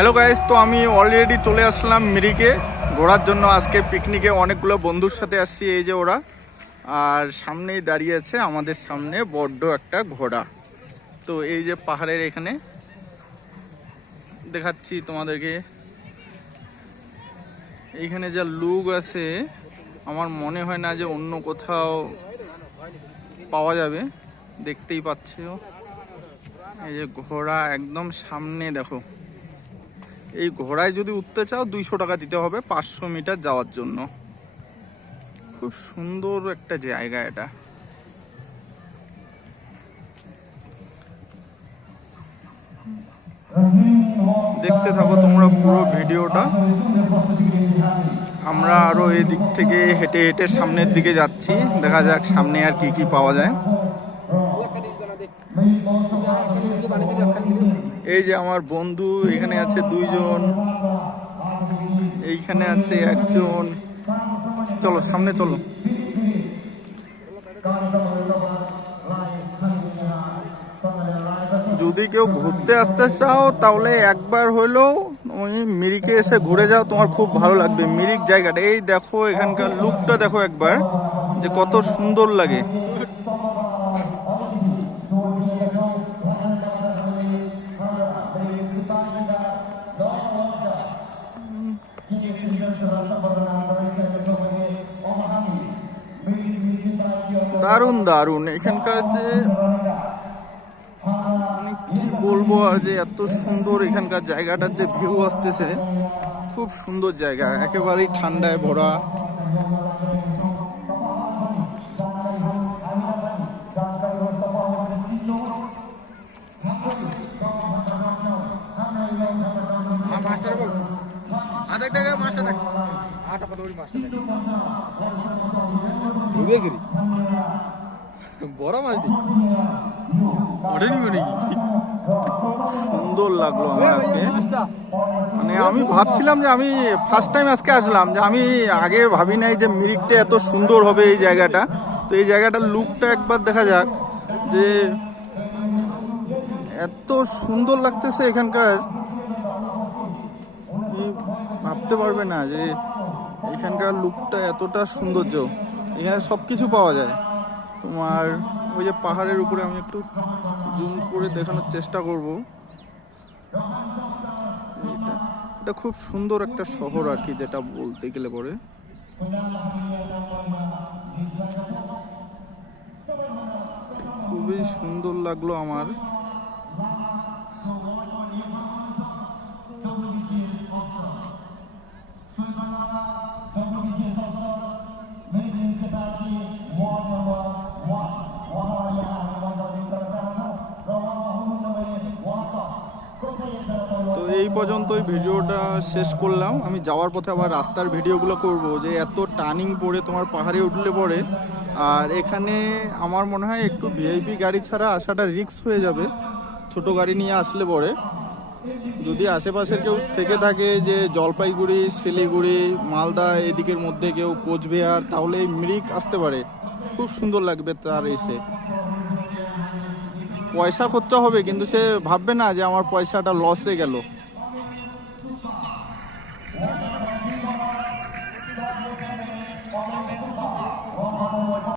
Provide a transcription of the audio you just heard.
Hello guys, তো আমি already চলে আসলাম মিরিকে ঘোরার জন্য। আজকে পিকনিকে অনেকগুলো বন্ধুর সাথে আসছি। এই যে ওরা, আর সামনেই দাঁড়িয়ে আছে আমাদের সামনে বড্ড একটা ঘোড়া। তো এই যে পাহাড়ের এখানে দেখাচ্ছি তোমাদেরকে, এইখানে যা লুক আছে আমার মনে হয় না যে অন্য কোথাও পাওয়া যাবে। দেখতেই পাচ্ছো এই যে ঘোড়া একদম সামনে দেখো। এই ঘোড়ায় যদি উঠতে চাও 200 টাকা দিতে হবে 500 মিটার যাওয়ার জন্য। খুব সুন্দর একটা জায়গা এটা। দেখতে থাকো তোমরা পুরো ভিডিওটা। আমরা আরো এই দিক থেকে হেঁটে হেঁটে সামনের দিকে যাচ্ছি, দেখা যাক সামনে আর কি কি পাওয়া যায়। এই যে আমার বন্ধু এখানে আছে 2 জন, এইখানে আছে 1 জন। চলো সামনে চলো। যদি কেউ ঘুরতে আসতে চাও তাহলে একবার হইলেও ওই মিরিকে এসে ঘুরে যাও, তোমার খুব ভালো লাগবে মিরিক জায়গাটা। এই দেখো এখানকার লুকটা দেখো একবার, যে কত সুন্দর লাগে। দারুণ দারুণ এখানকার যে, মানে কি বলবো আর, যে এত সুন্দর এখানকার জায়গাটার যে ভিউ আসতেছে, খুব সুন্দর জায়গা, একেবারেই ঠান্ডায় ভরা। বড় মাছ দি খুব সুন্দর লাগলো আমার আজকে। মানে আমি ভাবছিলাম যে আমি ফার্স্ট টাইম আজকে আসলাম, যে আমি আগে ভাবি নাই যে মিরিকটা এত সুন্দর হবে এই জায়গাটা। তো এই জায়গাটার লুকটা একবার দেখা যাক, যে এত সুন্দর লাগতেছে এখানকার। ভাবতে পারবে না যে এখানকার লুকটা এতটা সৌন্দর্য। এখানে সব কিছু পাওয়া যায় তোমার। ওই যে পাহাড়ের উপরে আমি একটু জুম করে দেখানোর চেষ্টা করব। এটা খুব সুন্দর একটা শহর আর কি, যেটা বলতে গেলে পরে। খুবই সুন্দর লাগলো আমার। তো এই পর্যন্তই ভিডিওটা শেষ করলাম। আমি যাওয়ার পথে আবার রাস্তার ভিডিওগুলো করব, যে এত টার্নিং পড়ে তোমার পাহাড়ে উঠলে পরে। আর এখানে আমার মনে হয় একটু ভিআইপি গাড়ি ছাড়া আসাটা রিস্ক হয়ে যাবে ছোট গাড়ি নিয়ে আসলে পরে। যদি আশেপাশে কেউ থেকে থাকে, যে জলপাইগুড়ি, শিলিগুড়ি, মালদা এদিকের মধ্যে কেউ, কোচবিহার, তাহলে এই মিরিক আসতে পারে। খুব সুন্দর লাগবে তার এসে। পয়সা খরচা হবে, কিন্তু সে ভাববে না যে আমার পয়সাটা লসে গেল।